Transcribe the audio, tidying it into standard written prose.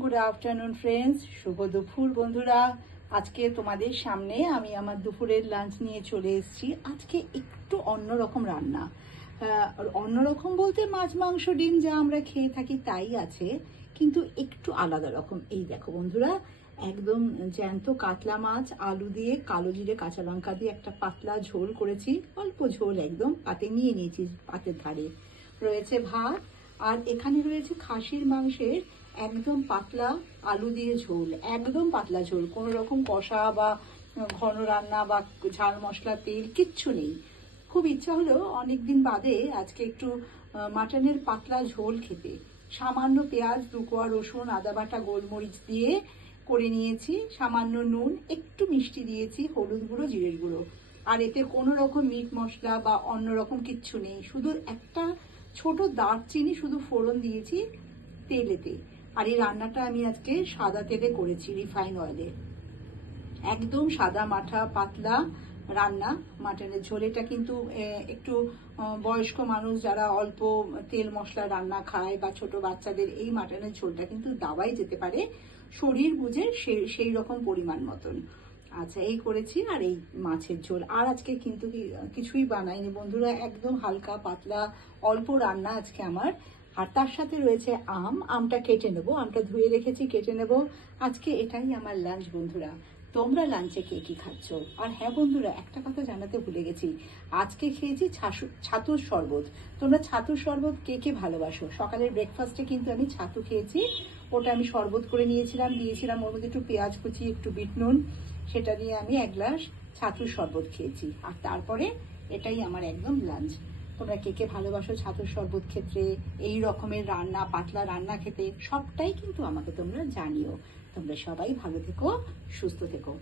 Good afternoon friends, শুভ দুপুর বন্ধুরা। আজকে তোমাদের সামনে আমি আমার দুপুরের লাঞ্চ নিয়ে চলে এসেছি। আজকে একটু অন্যরকম রান্না। অন্যরকম বলতে মাছ মাংস ডিম যা আমরা খেয়ে থাকি তাই আছে, কিন্তু একটু আলাদা রকম। এই দেখো বন্ধুরা, একদম জ্যান্ত কাতলা মাছ আলু দিয়ে কালো জিরে কাঁচা লঙ্কা দিয়ে একটা পাতলা ঝোল করেছি। অল্প ঝোল একদম পাতে নিয়ে নিয়েছি, পাতের ধারে রয়েছে ভাত। আর এখানে রয়েছে খাসির মাংসের একদম পাতলা আলু দিয়ে ঝোল, একদম পাতলা ঝোল, কোনো রকম কষা বা ঘন রান্না বা ঝাল মশলা তেল কিচ্ছু নেই। খুব ইচ্ছা হলো অনেকদিন বাদে আজকে একটু মাটনের পাতলা ঝোল খেতে। সামান্য পেঁয়াজ, 2 কোয়া রসুন, আদা বাটা, গোলমরিচ দিয়ে করে নিয়েছি। সামান্য নুন, একটু মিষ্টি দিয়েছি, হলুদ গুঁড়ো, জিরের গুঁড়ো। আর এতে কোনো রকম মিট মশলা বা অন্য রকম কিচ্ছু নেই, শুধু একটা ছোট দারচিনি শুধু ফোড়ন দিয়েছি তেলেতে। আর এই রান্নাটা আমি আজকে সাদা তেলে করেছি, রিফাইন অয়েলে। একদম সাদা মাঠা পাতলা রান্না মাটনের ঝোল। এটা কিন্তু একটু বয়স্ক মানুষ যারা অল্প তেল মশলা রান্না খায় বা ছোট বাচ্চাদের এই মাটনের ঝোলটা কিন্তু দাবাই যেতে পারে শরীর বুঝে, সেই রকম পরিমাণ মতন। আচ্ছা, এই করেছি। আর এই মাছের ঝোল। আর আজকে কিন্তু কিছুই বানাইনি বন্ধুরা, একদম হালকা পাতলা অল্প রান্না আজকে আমার। আর তার সাথে রয়েছে আমটা কেটে নেবো, আমটা ধুয়ে রেখেছি, কেটে নেব। আজকে এটাই আমার লাঞ্চ বন্ধুরা। তোমরা লাঞ্চে কে কি খাচ্ছ? আর হ্যাঁ বন্ধুরা, একটা কথা জানাতে ভুলে গেছি, আজকে খেয়েছি ছাতুর শরবত। তোমরা ছাতুর শরবত কে কে ভালোবাসো? সকালের ব্রেকফাস্টে কিন্তু আমি ছাতু খেয়েছি, ওটা আমি শরবত করে নিয়েছিলাম, দিয়েছিলাম ওর মধ্যে একটু পেঁয়াজ কুচি, একটু বিট নুন, সেটা দিয়ে আমি 1 গ্লাস ছাতুর শরবত খেয়েছি। আর তারপরে এটাই আমার একদম লাঞ্চ। তোমরা কে কে ভালোবাসো ছাতুর শরবত খেতে, এই রকমের রান্না, পাতলা রান্না খেতে, সবটাই কিন্তু আমাকে তোমরা জানিও। তোমরা সবাই ভালো থেকো, সুস্থ থেকো।